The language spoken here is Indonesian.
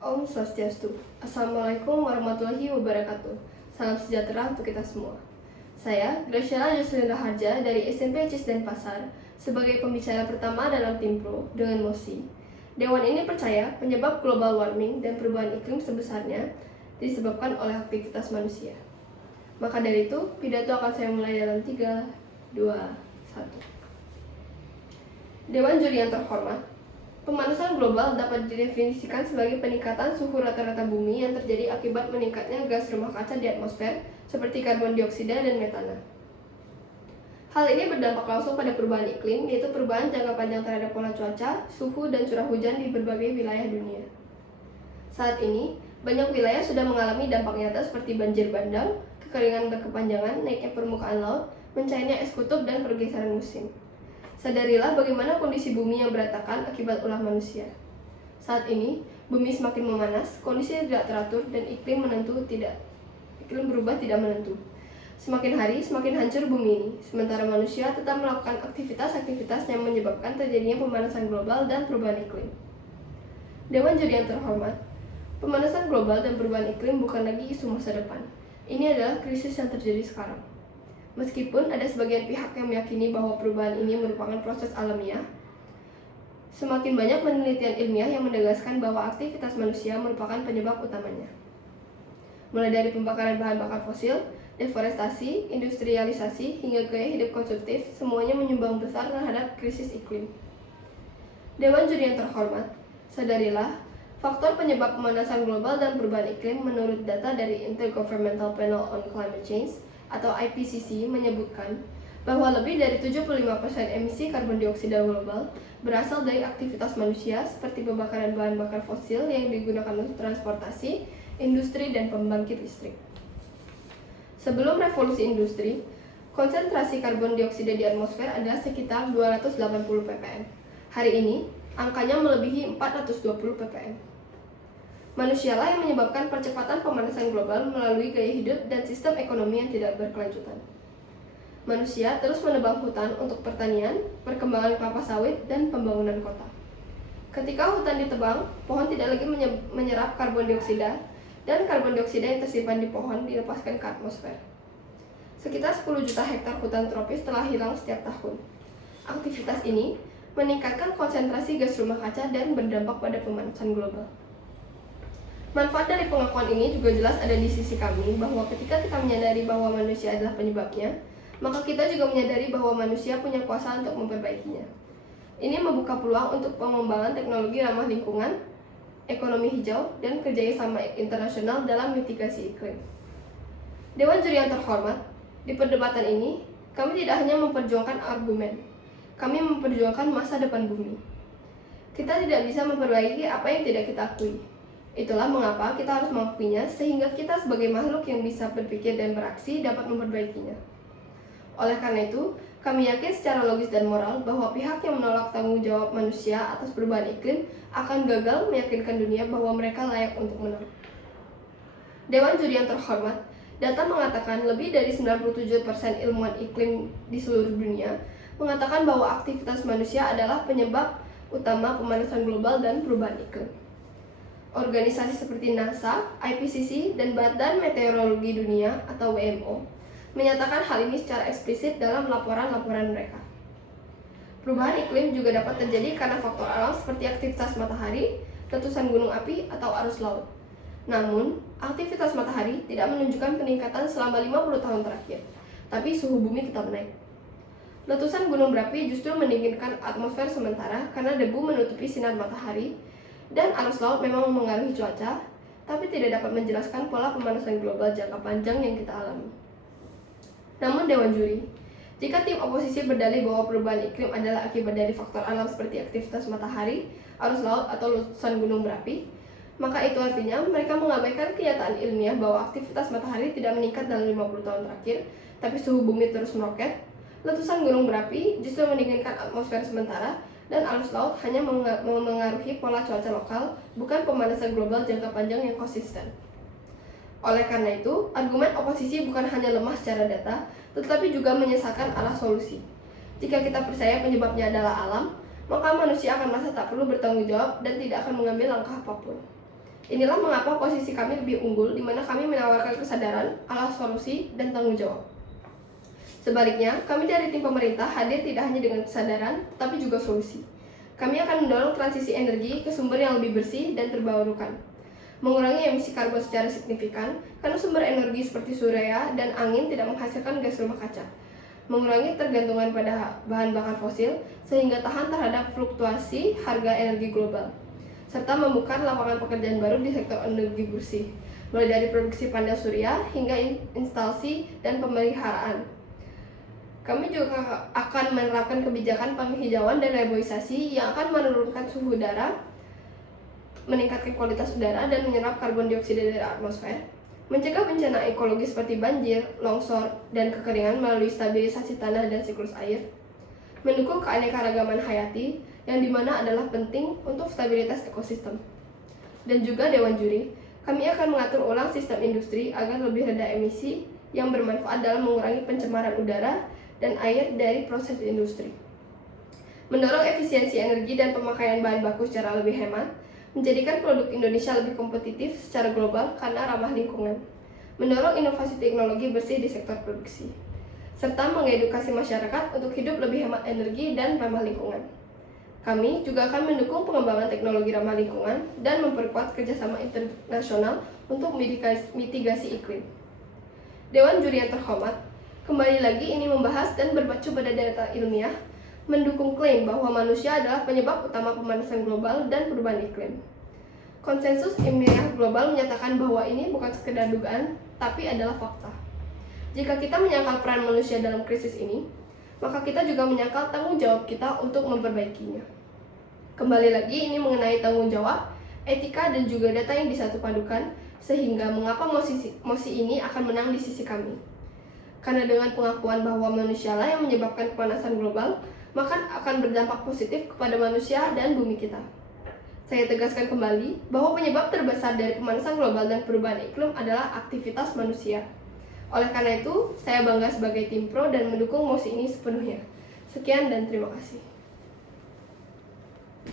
Om Swastiastu. Assalamualaikum warahmatullahi wabarakatuh. Salam sejahtera untuk kita semua. Saya, Graciela Joselinda Harja dari SMP Cisden Pasar, sebagai pembicara pertama dalam tim pro dengan mosi. Dewan ini percaya penyebab global warming dan perubahan iklim sebesarnya disebabkan oleh aktivitas manusia. Maka dari itu, pidato akan saya mulai dalam 3, 2, 1. Dewan juri yang terhormat, pemanasan global dapat didefinisikan sebagai peningkatan suhu rata-rata bumi yang terjadi akibat meningkatnya gas rumah kaca di atmosfer seperti karbon dioksida dan metana. Hal ini berdampak langsung pada perubahan iklim, yaitu perubahan jangka panjang terhadap pola cuaca, suhu, dan curah hujan di berbagai wilayah dunia. Saat ini, banyak wilayah sudah mengalami dampak nyata seperti banjir bandang, kekeringan berkepanjangan, naiknya permukaan laut, mencairnya es kutub, dan pergeseran musim. Sadarilah bagaimana kondisi bumi yang berantakan akibat ulah manusia. Saat ini, bumi semakin memanas, kondisi tidak teratur, dan iklim berubah tidak menentu. Semakin hari, semakin hancur bumi ini, sementara manusia tetap melakukan aktivitas-aktivitas yang menyebabkan terjadinya pemanasan global dan perubahan iklim. Dewan juri yang terhormat, pemanasan global dan perubahan iklim bukan lagi isu masa depan. Ini adalah krisis yang terjadi sekarang. Meskipun ada sebagian pihak yang meyakini bahwa perubahan ini merupakan proses alamiah, semakin banyak penelitian ilmiah yang menegaskan bahwa aktivitas manusia merupakan penyebab utamanya. Mulai dari pembakaran bahan bakar fosil, deforestasi, industrialisasi, hingga gaya hidup konsumtif, semuanya menyumbang besar terhadap krisis iklim. Dewan juri yang terhormat, sadarilah faktor penyebab pemanasan global dan perubahan iklim menurut data dari Intergovernmental Panel on Climate Change atau IPCC menyebutkan bahwa lebih dari 75% emisi karbon dioksida global berasal dari aktivitas manusia seperti pembakaran bahan bakar fosil yang digunakan untuk transportasi, industri, dan pembangkit listrik. Sebelum revolusi industri, konsentrasi karbon dioksida di atmosfer adalah sekitar 280 ppm. Hari ini, angkanya melebihi 420 ppm. Manusialah yang menyebabkan percepatan pemanasan global melalui gaya hidup dan sistem ekonomi yang tidak berkelanjutan. Manusia terus menebang hutan untuk pertanian, perkembangan kelapa sawit, dan pembangunan kota. Ketika hutan ditebang, pohon tidak lagi menyerap karbon dioksida, dan karbon dioksida yang tersimpan di pohon dilepaskan ke atmosfer. Sekitar 10 juta hektar hutan tropis telah hilang setiap tahun. Aktivitas ini meningkatkan konsentrasi gas rumah kaca dan berdampak pada pemanasan global. Manfaat dari pengakuan ini juga jelas ada di sisi kami, bahwa ketika kita menyadari bahwa manusia adalah penyebabnya, maka kita juga menyadari bahwa manusia punya kuasa untuk memperbaikinya. Ini membuka peluang untuk pengembangan teknologi ramah lingkungan, ekonomi hijau, dan kerjasama internasional dalam mitigasi iklim. Dewan juri yang terhormat, di perdebatan ini, kami tidak hanya memperjuangkan argumen, kami memperjuangkan masa depan bumi. Kita tidak bisa memperbaiki apa yang tidak kita akui. Itulah mengapa kita harus mengakuinya, sehingga kita sebagai makhluk yang bisa berpikir dan beraksi dapat memperbaikinya. Oleh karena itu, kami yakin secara logis dan moral bahwa pihak yang menolak tanggung jawab manusia atas perubahan iklim akan gagal meyakinkan dunia bahwa mereka layak untuk menang. Dewan juri yang terhormat, data mengatakan lebih dari 97% ilmuwan iklim di seluruh dunia mengatakan bahwa aktivitas manusia adalah penyebab utama pemanasan global dan perubahan iklim. Organisasi seperti NASA, IPCC, dan Badan Meteorologi Dunia atau WMO menyatakan hal ini secara eksplisit dalam laporan-laporan mereka. Perubahan iklim juga dapat terjadi karena faktor alam seperti aktivitas matahari, letusan gunung api, atau arus laut. Namun, aktivitas matahari tidak menunjukkan peningkatan selama 50 tahun terakhir, tapi suhu bumi tetap naik. Letusan gunung berapi justru mendinginkan atmosfer sementara karena debu menutupi sinar matahari, dan arus laut memang mempengaruhi cuaca, tapi tidak dapat menjelaskan pola pemanasan global jangka panjang yang kita alami. Namun Dewan juri, jika tim oposisi berdalih bahwa perubahan iklim adalah akibat dari faktor alam seperti aktivitas matahari, arus laut, atau letusan gunung berapi, maka itu artinya mereka mengabaikan kenyataan ilmiah bahwa aktivitas matahari tidak meningkat dalam 50 tahun terakhir, tapi suhu bumi terus meroket, letusan gunung berapi justru mendinginkan atmosfer sementara, dan arus laut hanya memengaruhi pola cuaca lokal, bukan pemanasan global jangka panjang yang konsisten. Oleh karena itu, argumen oposisi bukan hanya lemah secara data, tetapi juga menyisakan arah solusi. Jika kita percaya penyebabnya adalah alam, maka manusia akan merasa tak perlu bertanggung jawab dan tidak akan mengambil langkah apapun. Inilah mengapa posisi kami lebih unggul, di mana kami menawarkan kesadaran, alas solusi, dan tanggung jawab. Sebaliknya, kami dari tim pemerintah hadir tidak hanya dengan kesadaran, tapi juga solusi. Kami akan mendorong transisi energi ke sumber yang lebih bersih dan terbarukan, mengurangi emisi karbon secara signifikan, karena sumber energi seperti surya dan angin tidak menghasilkan gas rumah kaca, mengurangi tergantungan pada bahan bakar fosil, sehingga tahan terhadap fluktuasi harga energi global, serta membuka lapangan pekerjaan baru di sektor energi bersih, mulai dari produksi panel surya hingga instalasi dan pemeliharaan. Kami juga akan menerapkan kebijakan penghijauan dan reboisasi yang akan menurunkan suhu udara, meningkatkan kualitas udara, dan menyerap karbon dioksida dari atmosfer, mencegah bencana ekologi seperti banjir, longsor, dan kekeringan melalui stabilisasi tanah dan siklus air, mendukung keanekaragaman hayati yang dimana adalah penting untuk stabilitas ekosistem. Dan juga Dewan Juri, kami akan mengatur ulang sistem industri agar lebih rendah emisi yang bermanfaat dalam mengurangi pencemaran udara dan air dari proses industri, mendorong efisiensi energi dan pemakaian bahan baku secara lebih hemat, menjadikan produk Indonesia lebih kompetitif secara global karena ramah lingkungan, mendorong inovasi teknologi bersih di sektor produksi, serta mengedukasi masyarakat untuk hidup lebih hemat energi dan ramah lingkungan. Kami juga akan mendukung pengembangan teknologi ramah lingkungan dan memperkuat kerjasama internasional untuk mitigasi iklim. Dewan Juri yang terhormat, kembali lagi ini membahas dan berpacu pada data ilmiah, mendukung klaim bahwa manusia adalah penyebab utama pemanasan global dan perubahan iklim. Konsensus ilmiah global menyatakan bahwa ini bukan sekedar dugaan, tapi adalah fakta. Jika kita menyangkal peran manusia dalam krisis ini, maka kita juga menyangkal tanggung jawab kita untuk memperbaikinya. Kembali lagi ini mengenai tanggung jawab, etika, dan juga data yang disatu padukan, sehingga mengapa mosi ini akan menang di sisi kami. Karena dengan pengakuan bahwa manusialah yang menyebabkan pemanasan global, maka akan berdampak positif kepada manusia dan bumi kita. Saya tegaskan kembali bahwa penyebab terbesar dari pemanasan global dan perubahan iklim adalah aktivitas manusia. Oleh karena itu, saya bangga sebagai tim pro dan mendukung mosi ini sepenuhnya. Sekian dan terima kasih.